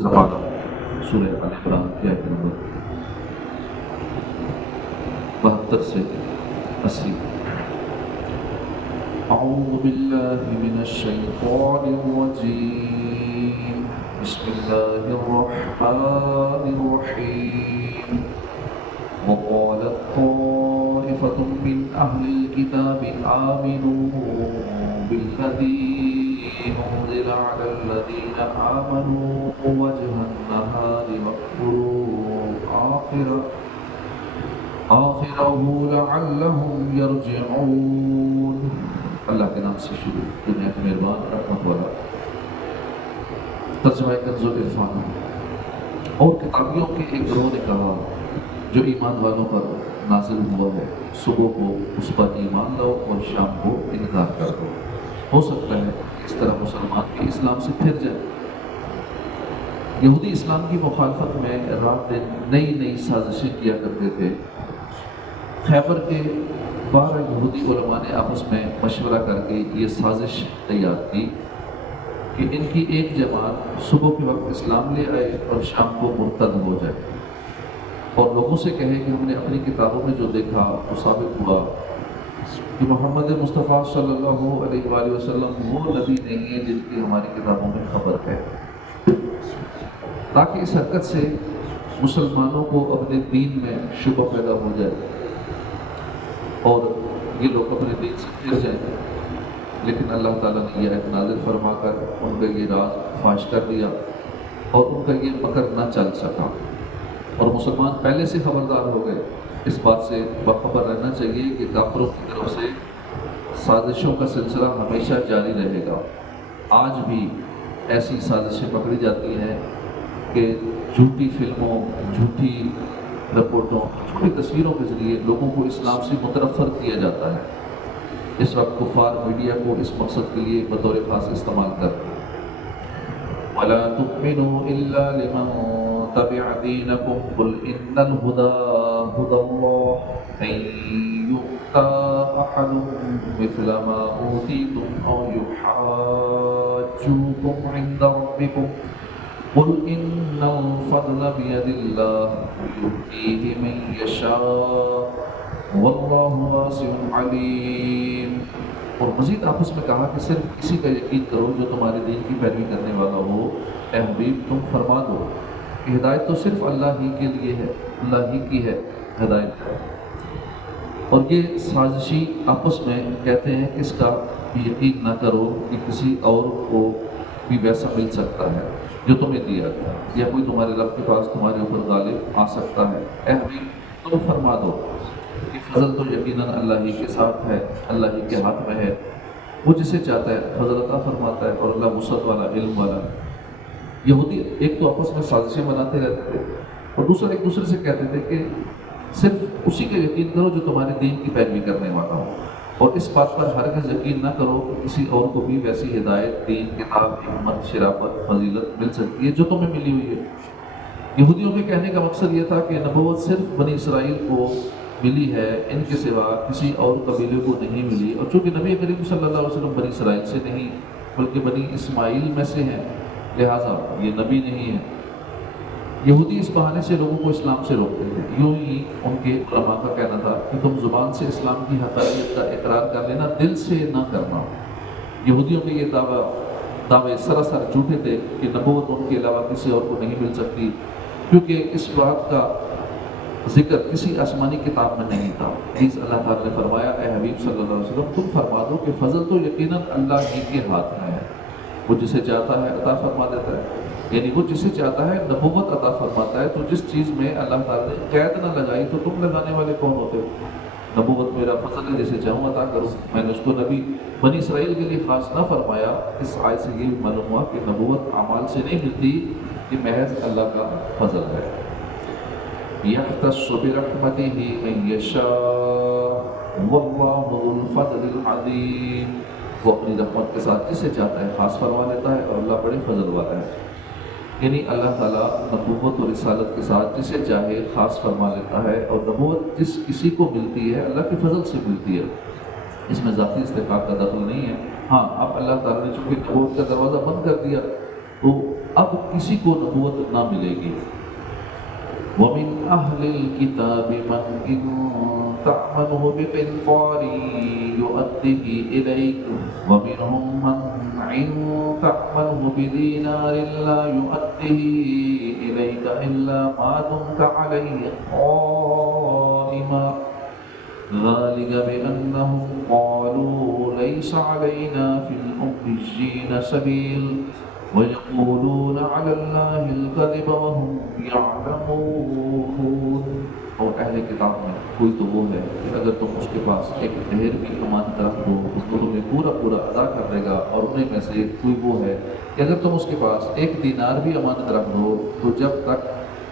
سورہ آل عمران کی آیت نمبر 72 سے 80۔ اعوذ باللہ من الشیطان الرجیم، بسم اللہ الرحمن الرحیم۔ وقالت طائفة من أهل الكتاب آمنوا بالذي أنزل على الذين آمنوا وجه النهار واكفروا آخره لعلهم يرجعون۔ اللہ کے نام سے شروع، دنیا کا مہربان رحمت والا۔ ترجمہ کنز العرفان۔ اور کتابیوں کے ایک گروہ نے کہا جو ایمان والوں پر نازل ہوا ہے، صبح کو اس پر ایمان لاؤ اور شام کو انکار کر دو، ہو سکتا ہے اس طرح مسلمان بھی اسلام سے پھر جائے۔ یہودی اسلام کی مخالفت میں رات دن نئی نئی سازشیں کیا کرتے تھے۔ خیبر کے 12 یہودی علماء نے آپس میں مشورہ کر کے یہ سازش تیار کی کہ ان کی ایک جماعت صبح کے وقت اسلام لے آئے اور شام کو مرتد ہو جائے، اور لوگوں سے کہے کہ ہم نے اپنی کتابوں میں جو دیکھا وہ ثابت ہوا کہ محمد مصطفیٰ صلی اللہ علیہ وآلہ وسلم وہ نبی نہیں ہے جن کی ہماری کتابوں میں خبر ہے، تاکہ اس حرکت سے مسلمانوں کو اپنے دین میں شبہ پیدا ہو جائے اور یہ لوگ اپنے دین سے پھر جائیں۔ لیکن اللہ تعالیٰ نے یہ آیت نازل فرما کر ان کا یہ راز فاش کر دیا اور ان کا یہ مکر نہ چل سکا، اور مسلمان پہلے سے خبردار ہو گئے۔ اس بات سے باخبر رہنا چاہیے کہ کافروں کی طرف سے سازشوں کا سلسلہ ہمیشہ جاری رہے گا۔ آج بھی ایسی سازشیں پکڑی جاتی ہیں کہ جھوٹی فلموں، جھوٹی رپورٹوں، جھوٹی تصویروں کے ذریعے لوگوں کو اسلام سے متنفر کیا جاتا ہے۔ اس وقت کفار میڈیا کو اس مقصد کے لیے بطور خاص استعمال کرتے ہیں۔ وَلَا تُؤْمِنُوا إِلَّا لِمَنْ تَبِعَ دِينَكُمْ قُلْ إِنَّ الْهُدَى هُدَى اللَّهِ أَن يُؤْتَىٰ أَحَدٌ مِثْلَ مَا أُوتِيتُمْ أَوْ يُحَاجُّوكُمْ عِندَ رَبِّكُمْ قُلْ إِنَّ الْفَضْلَ بِيَدِ اللَّهِ يُؤْتِيهِ مَن يَشَاءُ وَاللَّهُ وَاسِعٌ عَلِيمٌ۔ اور مزید آپس میں کہا کہ صرف اسی کا یقین کرو جو تمہارے دین کی پیروی کرنے والا ہو۔ اے حبیب تم فرما دو کہ ہدایت تو صرف اللہ ہی کے لیے ہے، اللہ ہی کی ہے ہدایت ہے۔ اور یہ سازشی آپس میں کہتے ہیں کہ اس کا یقین نہ کرو کہ کسی اور کو بھی ویسا مل سکتا ہے جو تمہیں دیا گیا، یا کوئی تمہارے رب کے پاس تمہارے اوپر غالب آ سکتا ہے۔ اے حبیب تم فرما دو کہ فضل تو یقیناً اللہ ہی کے ساتھ ہے، اللہ ہی کے ہاتھ میں ہے، وہ جسے چاہتا ہے فضل عطا فرماتا ہے، اور اللہ وسعت والا، علم والا ہے۔ یہودی ایک تو آپس میں سازشیں بناتے رہتے تھے، اور دوسرا ایک دوسرے سے کہتے تھے کہ صرف اسی کا یقین کرو جو تمہارے دین کی پیروی کرنے والا ہو، اور اس بات پر ہرگز یقین نہ کرو کہ کسی اور کو بھی ویسی ہدایت، دین، کتاب، حکمت، شرافت، فضیلت مل سکتی ہے جو تمہیں ملی ہوئی ہے۔ یہودیوں کے کہنے کا مقصد یہ تھا کہ نبوت صرف بنی اسرائیل کو ملی ہے، ان کے سوا کسی اور قبیلے کو نہیں ملی، اور چونکہ نبی کریم صلی اللہ علیہ وسلم بنی اسرائیل سے نہیں بلکہ بنی اسماعیل میں سے ہیں، لہٰذا یہ نبی نہیں ہے۔ یہودی اس بہانے سے لوگوں کو اسلام سے روکتے تھے۔ یوں ہی ان کے علماء کا کہنا تھا کہ تم زبان سے اسلام کی حقانیت کا اقرار کر لینا، دل سے نہ کرنا۔ یہودیوں کے یہ دعوے سراسر جھوٹے تھے کہ نبوت ان کے علاوہ کسی اور کو نہیں مل سکتی، کیونکہ اس بات کا ذکر کسی آسمانی کتاب میں نہیں تھا۔ اس اللہ تعالیٰ نے فرمایا اے حبیب صلی اللہ علیہ وسلم تم فرما دو کہ فضل تو یقیناً اللہ ہی کے ہاتھ میں ہے، وہ جسے چاہتا ہے عطا فرما دیتا ہے، یعنی وہ جسے چاہتا ہے نبوت عطا فرماتا ہے۔ تو جس چیز میں اللہ تعالیٰ نے قید نہ لگائی تو تم لگانے والے کون ہوتے ہو؟ نبوت میرا فضل ہے، جسے چاہوں عطا کروں۔ میں نے اس کو نبی بنی اسرائیل کے لیے خاص نہ فرمایا۔ اس آیت سے یہ معلوم ہوا کہ نبوت اعمال سے نہیں ملتی، یہ محض اللہ کا فضل ہے۔ يختص برحمته من يشاء والله ذو الفضل العظيم۔ وہ اپنی رحمت کے ساتھ جسے چاہتا ہے خاص فرما لیتا ہے، اور اللہ بڑے فضل والا ہے۔ یعنی اللہ تعالیٰ نبوت اور رسالت کے ساتھ جسے چاہے خاص فرما لیتا ہے، اور نبوت جس کسی کو ملتی ہے اللہ کے فضل سے ملتی ہے، اس میں ذاتی استحقاق کا دخل نہیں ہے۔ ہاں اب اللہ تعالیٰ نے چونکہ نبوت کا دروازہ بند کر دیا تو اب کسی کو نبوت نہ ملے گی۔ وَمِنْ أَهْلِ الْكِتَابِ مَنْ إِنْ تَأْمَنْهُ بِقِنْطَارٍ يُؤَدِّهِ إِلَيْكَ وَمِنْهُمْ مَنْ إِنْ تَأْمَنْهُ بِدِينَارٍ لَا يُؤَدِّهِ إِلَيْكَ إِلَّا مَا دُمْتَ عَلَيْهِ قَائِمًا ذَلِكَ بِأَنَّهُمْ قَالُوا لَيْسَ عَلَيْنَا فِي الْأُمِّيِّينَ سَبِيلٌ وَيَقُولُونَ عَلَى اللَّهِ الْكَذِبَ وَهُمْ يَعْلَمُونَ۔ اور اہل کتاب میں کوئی تو وہ ہے کہ اگر تم اس کے پاس ایک ڈھیر بھی امانت رکھ دو اس کو تمہیں پورا پورا ادا کر دے گا، اور انہیں میں سے کوئی وہ ہے کہ اگر تم اس کے پاس ایک دینار بھی امانت رکھ دو تو جب تک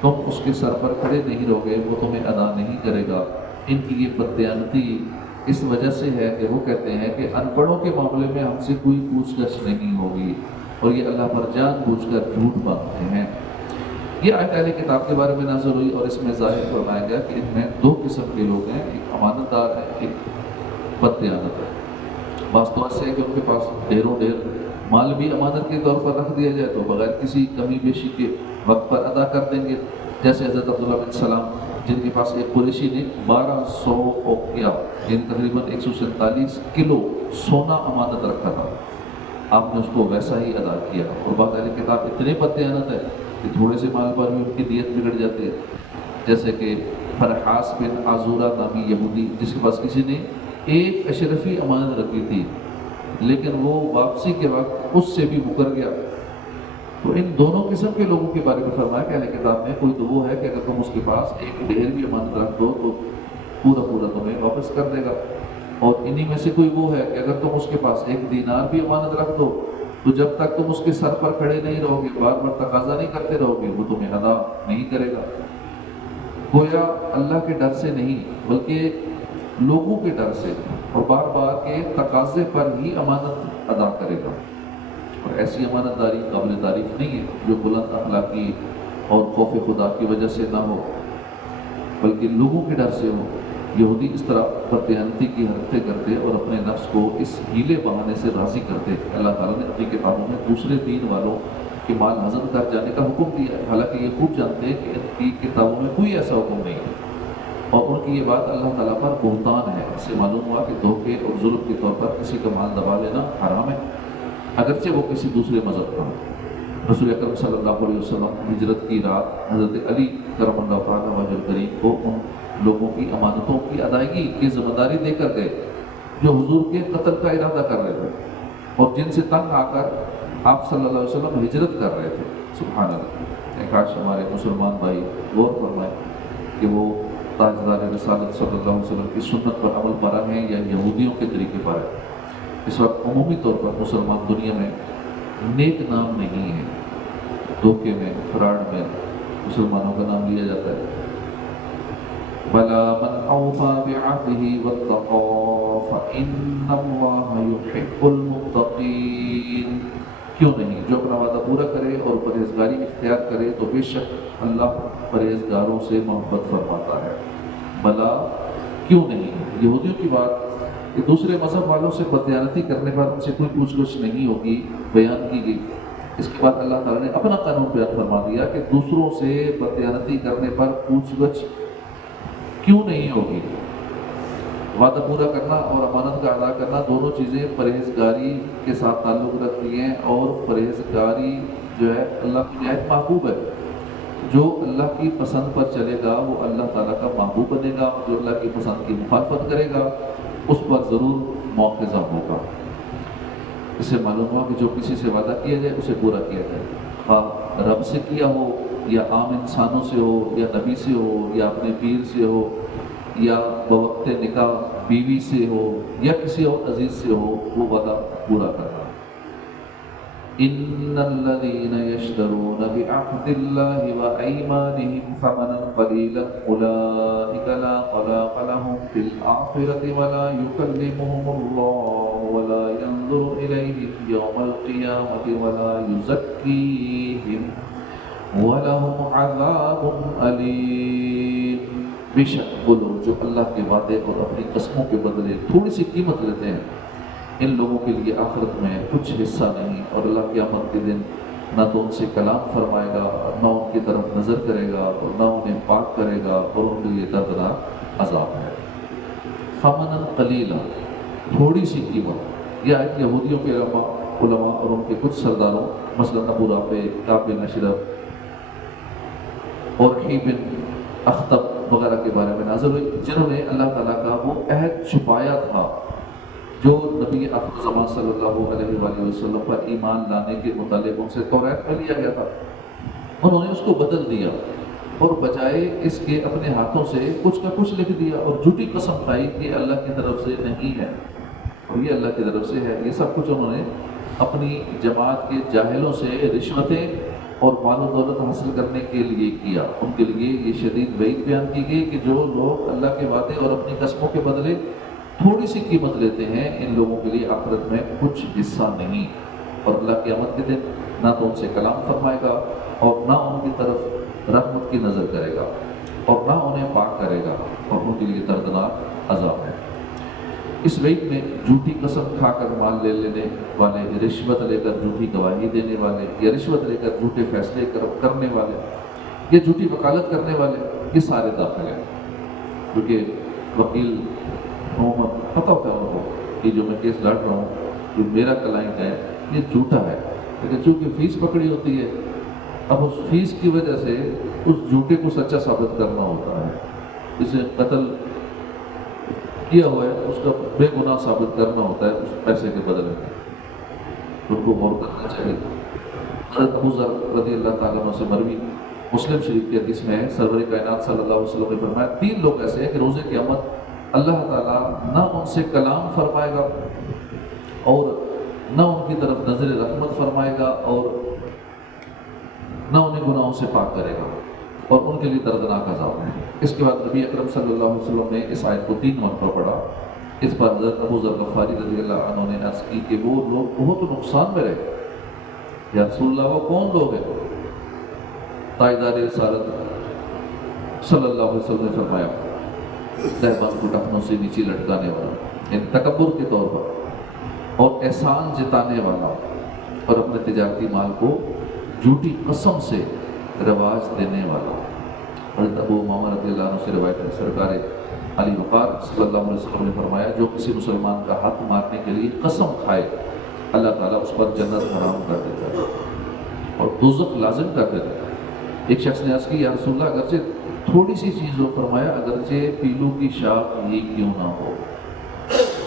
تم اس کے سر پر کھڑے نہیں رہو گے وہ تمہیں ادا نہیں کرے گا۔ ان کی یہ بددیانتی اس وجہ سے ہے کہ وہ کہتے ہیں کہ ان پڑھوں کے معاملے میں ہم سے کوئی پوچھ گچھ نہیں ہوگی، اور یہ اللہ پر جان بوجھ کر جھوٹ باندھتے ہیں۔ یہ آیت اہل کتاب کے بارے میں نازل ہوئی اور اس میں ظاہر فرمایا گیا کہ ان میں دو قسم کے لوگ ہیں، ایک امانت دار ہے، ایک بددیانت ہے۔ بعض تو ایسے ہے کہ ان کے پاس ڈھیروں ڈھیر مال بھی امانت کے طور پر رکھ دیا جائے تو بغیر کسی کمی بیشی کے وقت پر ادا کر دیں گے، جیسے حضرت عبداللہ بن سلام جن کے پاس ایک قریشی نے 1200 اوقیہ یعنی تقریباً 147 کلو سونا امانت رکھا تھا، آپ نے اس کو ویسا ہی ادا کیا۔ اور بعض اہل کتاب اتنے بددیانت ہے کہ تھوڑے سے مال پر بھی ان کی نیت بگڑ جاتی ہے، جیسے کہ فرحاس بن عزورہ نامی یہودی جس کے پاس کسی نے ایک اشرفی امانت رکھی تھی لیکن وہ واپسی کے وقت اس سے بھی مکر گیا۔ تو ان دونوں قسم کے لوگوں کے بارے میں فرمایا کہ اہل کتاب میں کوئی تو وہ ہے کہ اگر تم اس کے پاس ایک ڈھیر بھی امانت رکھ دو تو پورا پورا تمہیں واپس کر دے گا، اور انہی میں سے کوئی وہ ہے کہ اگر تم اس کے پاس ایک دینار بھی امانت رکھ دو تو جب تک تم اس کے سر پر کھڑے نہیں رہو گے، بار بار تقاضا نہیں کرتے رہو گے، وہ تمہیں ادا نہیں کرے گا۔ گویا اللہ کے ڈر سے نہیں بلکہ لوگوں کے ڈر سے اور بار بار کے تقاضے پر ہی امانت ادا کرے گا، اور ایسی امانت داری قابل تعریف نہیں ہے جو بلند اخلاقی اور خوف خدا کی وجہ سے نہ ہو بلکہ لوگوں کے ڈر سے ہو۔ یہودی اس طرح بددیانتی کی حرکتیں کرتے اور اپنے نفس کو اس ہیلے بہانے سے راضی کرتے۔ اللہ تعالیٰ نے اپنی کتابوں میں دوسرے دین والوں کے مال ہضم کر جانے کا حکم دیا ہے، حالانکہ یہ خوب جانتے ہیں کہ ان کی کتابوں میں کوئی ایسا حکم نہیں ہے، اور ان کی یہ بات اللہ تعالیٰ پر بہتان ہے۔ اس سے معلوم ہوا کہ دھوکے اور ظلم کے طور پر کسی کا مال دبا لینا حرام ہے، اگرچہ وہ کسی دوسرے مذہب کا ہو۔ رسول اکرم صلی اللہ علیہ وسلم ہجرت کی رات حضرت علی کرم اللہ تعالیٰ وجہ الکریم کو ان لوگوں کی امانتوں کی ادائیگی کی ذمہ داری دے کر گئے جو حضور کے قتل کا ارادہ کر رہے تھے اور جن سے تنگ آ کر آپ صلی اللہ علیہ وسلم ہجرت کر رہے تھے۔ سبحان اللہ، کاش ہمارے مسلمان بھائی غور فرمائیں کہ وہ تاجدار رسالت صلی اللہ علیہ وسلم کی سنت پر عمل پیرا ہیں یا یہودیوں کے طریقے پر ہے۔ اس وقت عمومی طور پر مسلمان دنیا میں نیک نام نہیں ہے، دھوکے میں فراڈ میں مسلمانوں کا نام لیا جاتا ہے۔ بَلَا مَنْ أَوْفَى بِعَهْدِهِ وَاتَّقَىٰ فَإِنَّ اللَّهَ يُحِبُّ الْمُتَّقِينَ۔ کیوں نہیں، جو اپنا وعدہ پورا کرے اور پرہیزگاری اختیار کرے تو بے شک اللہ پرہیزگاروں سے محبت فرماتا ہے۔ بلا کیوں نہیں، یہودیوں کی بات کہ دوسرے مذہب والوں سے بددیانتی کرنے پر ان سے کوئی پوچھ گچھ نہیں ہوگی بیان کی گئی۔ اس کے بعد اللہ تعالیٰ نے اپنا قانون بیان فرما دیا کہ دوسروں سے بددیانتی کرنے پر پوچھ گچھ کیوں نہیں ہوگی۔ وعدہ پورا کرنا اور امانت کا ادا کرنا دونوں چیزیں پرہیزگاری کے ساتھ تعلق رکھتی ہیں، اور پرہیزگاری جو ہے اللہ کی نہایت محبوب ہے۔ جو اللہ کی پسند پر چلے گا وہ اللہ تعالیٰ کا محبوب بنے گا، جو اللہ کی پسند کی مخالفت کرے گا اس پر ضرور مواخذہ ہوگا۔ اس سے معلوم ہوا کہ جو کسی سے وعدہ کیا جائے اسے پورا کیا جائے، خواہ رب سے کیا ہو یا عام انسانوں سے ہو یا نبی سے ہو یا اپنے پیر سے ہو یا بوقت نکاح بیوی سے ہو یا کسی اور عزیز سے ہو، وہ وعدہ پورا کرنا۔ ان الذين يشترون بعهد الله وايمانهم ثمنا قليلا اولئك لا خلاق لهم في الاخره ولا يكلمهم الله ولا ينظر اليهم يوم القيامه ولا يزكيهم ولهم عذاب الیم۔ بے شک وہ لوگ جو اللہ کے وعدے اور اپنی قسموں کے بدلے تھوڑی سی قیمت لیتے ہیں، ان لوگوں کے لیے آخرت میں کچھ حصہ نہیں، اور اللہ قیامت کے دن نہ تو ان سے کلام فرمائے گا، نہ ان کی طرف نظر کرے گا، اور نہ انہیں پاک کرے گا، اور ان کے لیے دردناک عذاب ہے۔ ثمنا قلیلا، تھوڑی سی قیمت۔ یہ آیت یہودیوں کے علماء اور ان کے کچھ سرداروں مثلاً ابو رافع، کعب بن اشرف اور حی بن اخطب وغیرہ کے بارے میں نازل ہوئی، جنہوں نے اللہ تعالیٰ کا وہ عہد چھپایا تھا جو نبی آخر زمان صلی اللہ علیہ وآلہ وسلم پر ایمان لانے کے متعلق ان سے توریت میں لیا گیا تھا۔ انہوں نے اس کو بدل دیا اور بجائے اس کے اپنے ہاتھوں سے کچھ کا کچھ لکھ دیا اور جھوٹی قسم کھائی کہ اللہ کی طرف سے نہیں ہے اور یہ اللہ کی طرف سے ہے۔ یہ سب کچھ انہوں نے اپنی جماعت کے جاہلوں سے رشوتیں اور مال و دولت حاصل کرنے کے لیے کیا۔ ان کے لیے یہ شدید وعید بیان کی گئی کہ جو لوگ اللہ کے وعدے اور اپنی قسموں کے بدلے تھوڑی سی قیمت لیتے ہیں، ان لوگوں کے لیے آخرت میں کچھ حصہ نہیں، اور اللہ قیامت کے دن نہ تو ان سے کلام فرمائے گا اور نہ ان کی طرف رحمت کی نظر کرے گا اور نہ انہیں پاک کرے گا، اور ان کے لیے دردناک عذاب ہے۔ اس وعید میں جھوٹی قسم کھا کر مال لے لینے والے، رشوت لے کر جھوٹی گواہی دینے والے، یا رشوت لے کر جھوٹے فیصلے کرنے والے، یا جھوٹی وکالت کرنے والے، یہ سارے داخل ہیں۔ کیونکہ وکیل محمد پتہ ہوتا ہے ان کو کہ جو میں کیس لڑ رہا ہوں، جو میرا کلائنٹ ہے یہ جھوٹا ہے، لیکن چونکہ فیس پکڑی ہوتی ہے، اب اس فیس کی وجہ سے اس جھوٹے کو سچا ثابت کرنا ہوتا ہے۔ جسے قتل کیا ہوا ہے اس کا بے گناہ ثابت کرنا ہوتا ہے اس پیسے کے بدلے میں، ان کو غور کرنا چاہیے۔ حضرت ابو ذر رضی اللہ تعالیٰ عنہ سے مروی مسلم شریف کی حدیث میں ہے، سرور کائنات صلی اللہ علیہ وسلم نے فرمایا 3 لوگ ایسے ہیں کہ روز قیامت اللہ تعالیٰ نہ ان سے کلام فرمائے گا اور نہ ان کی طرف نظر رحمت فرمائے گا اور نہ انہیں گناہوں سے پاک کرے گا، اور ان کے لیے دردناک عذاب ہے۔ اس کے بعد نبی اکرم صلی اللہ علیہ وسلم نے اس آیت کو 3 مرتبہ پڑھا۔ اس پر حضرت ابو ذر غفاری رضی اللہ عنہ نے عرض کی کہ وہ لوگ بہت نقصان میں رہے۔ یا رسول اللہ وہ کون لوگ ہیں؟ تاجدار رسالت صلی اللہ علیہ وسلم نے فرمایا دہبند کو ٹخنوں سے نیچے لٹکانے والا، یعنی تکبر کے طور پر، اور احسان جتانے والا، اور اپنے تجارتی مال کو جھوٹی قسم سے رواج دینے والا۔ حضرت ابو امامہ رضی اللہ عنہ سے روایت ہے، سرکار علی وقار صلی اللہ علیہ وسلم نے فرمایا جو کسی مسلمان کا ہاتھ مارنے کے لیے قسم کھائے اللہ تعالیٰ اس پر جنت حرام کر دیتا ہے اور دوزخ لازم کر دیتا ہے۔ ایک شخص نے عرض کی یا رسول اللہ اگرچہ تھوڑی سی چیز ہو، فرمایا اگرچہ پیلو کی شاخ ہی کیوں نہ ہو۔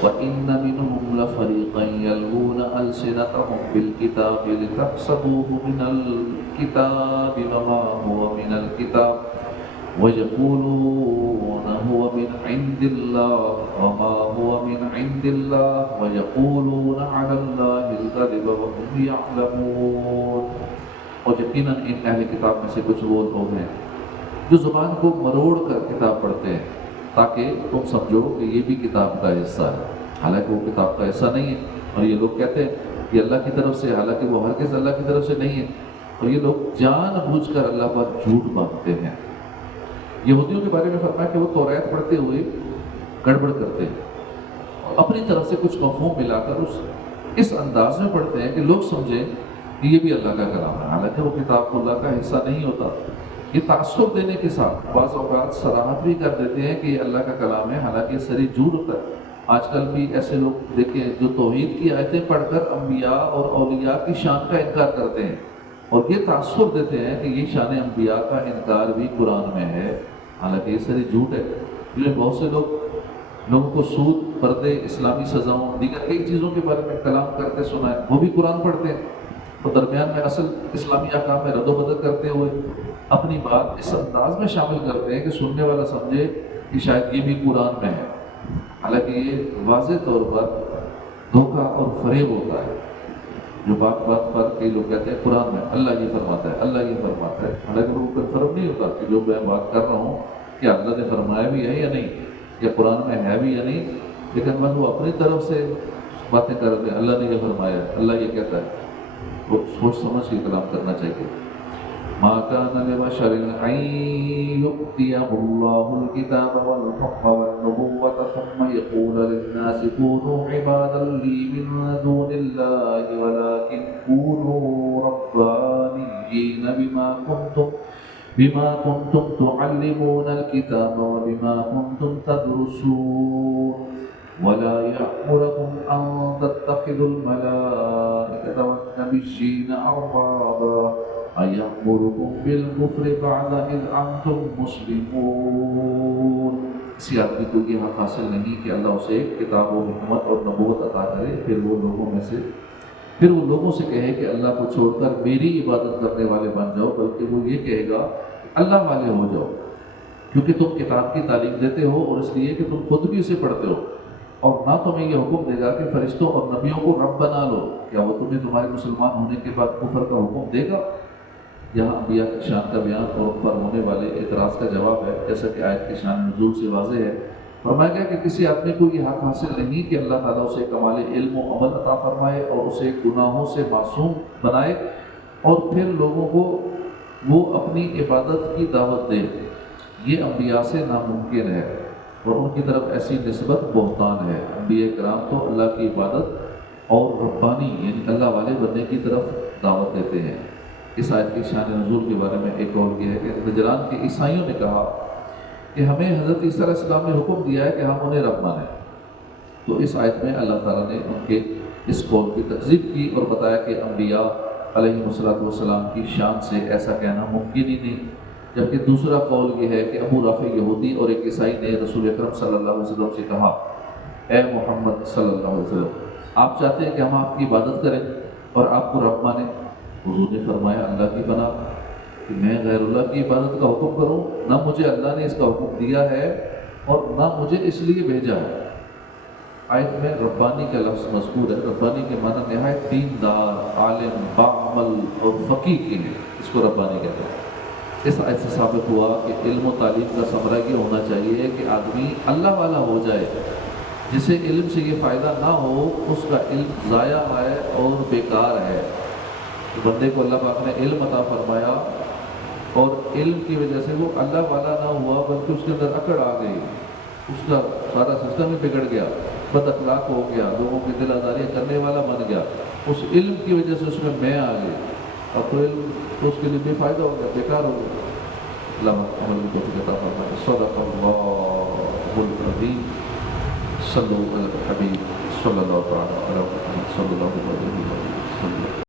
وَإِنَّ مِنْهُمْ لَفَرِيقًا يَلْوُونَ أَلْسِنَتَهُمْ بِالْكِتَابِ لِتَحْسَبُوهُ مِنَ الْكِتَابِ وَمَا هُوَ مِنَ الْكِتَابِ وَيَقُولُونَ هُوَ مِنْ عِنْدِ اللَّهِ وَمَا هُوَ مِنْ عِنْدِ اللَّهِ وَيَقُولُونَ عَلَى اللَّهِ الْكَذِبَ وَهُمْ يَعْلَمُونَ۔ اور یقیناً ان اہل کتاب میں سے کچھ وہ لوگ ہیں جو زبان کو مروڑ کر کتاب پڑھتے ہیں تاکہ تم سمجھو کہ یہ بھی کتاب کا حصہ ہے، حالانکہ وہ کتاب کا حصہ نہیں ہے، اور یہ لوگ کہتے ہیں یہ اللہ کی طرف سے، حالانکہ وہ ہرگز اللہ کی طرف سے نہیں ہے، اور یہ لوگ جان بوجھ کر اللہ پر جھوٹ باندھتے ہیں۔ یہودیوں کے بارے میں فرمایا کہ وہ توریت پڑھتے ہوئے گڑبڑ کرتے ہیں اور اپنی طرف سے کچھ مفہوم ملا کر اس انداز میں پڑھتے ہیں کہ لوگ سمجھیں کہ یہ بھی اللہ کا کلام ہے، حالانکہ وہ کتاب اللہ کا حصہ نہیں ہوتا۔ یہ تعصب دینے کے ساتھ بعض اوقات صراحت بھی کر دیتے ہیں کہ یہ اللہ کا کلام ہے، حالانکہ یہ سری جھوٹ ہوتا ہے۔ آج کل بھی ایسے لوگ دیکھیں جو توحید کی آیتیں پڑھ کر انبیاء اور اولیاء کی شان کا انکار کرتے ہیں اور یہ تعصب دیتے ہیں کہ یہ شان انبیاء کا انکار بھی قرآن میں ہے، حالانکہ یہ سری جھوٹ ہے۔ یہ بہت سے لوگوں کو سود، پردے، اسلامی سزاؤں، دیگر کئی چیزوں کے بارے میں کلام کرتے سنا ہے، وہ بھی قرآن پڑھتے ہیں اور درمیان میں اصل اسلامی احکام میں رد و بدل کرتے ہوئے اپنی بات اس انداز میں شامل کرتے ہیں کہ سننے والا سمجھے کہ شاید یہ بھی قرآن میں ہے، حالانکہ یہ واضح طور پر دھوکہ اور فریب ہوتا ہے۔ جو بات پر کئی لوگ کہتے ہیں قرآن میں اللہ یہ فرماتا ہے، اللہ یہ فرماتا ہے، حالانکہ وہ کنفرم نہیں ہوتا کہ جو میں بات کر رہا ہوں کہ اللہ نے فرمایا بھی ہے یا نہیں، یا قرآن میں ہے بھی یا نہیں، لیکن بس وہ اپنی طرف سے باتیں کرتے ہیں، اللہ نے یہ فرمایا ہے، اللہ یہ کہتا ہے۔ وہ سوچ سمجھ کے کلام کرنا چاہیے۔ ما كان لبشر أن يؤتيه الله الكتاب والحكم والنبوة ثم يقول للناس كونوا عبادا لي من دون الله ولكن كونوا ربانيين بما كنتم تعلمون الكتاب وبما كنتم تدرسون ولا يأمركم أن تتخذوا الملائكة والنبيين أربابا أيأمركم بالكفر بعد إذ أنتم مسلمون. اسی آدمی کو یہ حق حاصل نہیں کہ اللہ اسے کتاب و حکمت اور نبوت عطا کرے، پھر وہ لوگوں سے کہے کہ اللہ کو چھوڑ کر میری عبادت کرنے والے بن جاؤ، بلکہ وہ یہ کہے گا کہ اللہ والے ہو جاؤ، کیونکہ تم کتاب کی تعلیم دیتے ہو اور اس لیے کہ تم خود بھی اسے پڑھتے ہو، اور نہ تمہیں یہ حکم دے گا کہ فرشتوں اور نبیوں کو رب بنا لو. کیا وہ تمہیں تمہارے مسلمان ہونے کے بعد کفر کا حکم دے گا؟ یہاں انبیاء کی شان کا بیان اور ان پر ہونے والے اعتراض کا جواب ہے، جیسا کہ آیت کی شان نزول سے واضح ہے. فرمایا گیا کہ کسی آدمی کو یہ حق حاصل نہیں کہ اللہ تعالیٰ اسے کمال علم و عمل عطا فرمائے اور اسے گناہوں سے معصوم بنائے اور پھر لوگوں کو وہ اپنی عبادت کی دعوت دے. یہ انبیاء سے ناممکن ہے اور ان کی طرف ایسی نسبت بہتان ہے. انبیاء کرام تو اللہ کی عبادت اور ربانی یعنی اللہ والے بننے کی طرف دعوت دیتے ہیں. اس آیت کی شان نزول کے بارے میں ایک قول یہ ہے کہ نجران کے عیسائیوں نے کہا کہ ہمیں حضرت عیسیٰ علیہ السلام نے حکم دیا ہے کہ ہم انہیں رب مانیں. تو اس آیت میں اللہ تعالیٰ نے ان کے اس قول کی تکذیب کی اور بتایا کہ انبیاء علیہ السلام کی شان سے ایسا کہنا ممکن ہی نہیں. جبکہ دوسرا قول یہ ہے کہ ابو رافع یہودی اور ایک عیسائی نے رسول اکرم صلی اللہ علیہ وسلم سے کہا، اے محمد صلی اللہ علیہ وسلم، آپ چاہتے ہیں کہ ہم آپ کی عبادت کریں اور آپ کو رب مانیں؟ حضور نے فرمایا، اللہ کی بنا کہ میں غیر اللہ کی عبادت کا حکم کروں؟ نہ مجھے اللہ نے اس کا حکم دیا ہے اور نہ مجھے اس لیے بھیجا ہے. آیت میں ربانی کا لفظ مذکور ہے. ربانی کے معنی نہایت دیندار، عالم، باعمل اور فقیہ کے ہیں، اس کو ربانی کہتے ہیں. اس آیت سے ثابت ہوا کہ علم و تعلیم کا ثمرہ یہ ہونا چاہیے کہ آدمی اللہ والا ہو جائے. جسے علم سے یہ فائدہ نہ ہو اس کا علم ضائع ہے اور بیکار ہے. تو بندے کو اللہ پاک نے علم عطا فرمایا اور علم کی وجہ سے وہ اللہ والا نہ ہوا بلکہ اس کے اندر اکڑ آ گئی، اس کا سارا سسٹم ہی بگڑ گیا، بد اخلاق ہو گیا، لوگوں کی دل آزاریاں کرنے والا بن گیا. اس علم کی وجہ سے اس میں آ گئی اور تو علم تو اس کے لیے بے فائدہ ہو گیا، بیکار ہو گیا. اللہ عمل کی توفیق عطا فرمائے. صدق اللہ العظیم. صلو علی الحبیب صلی اللہ تعالی علیہ وسلم.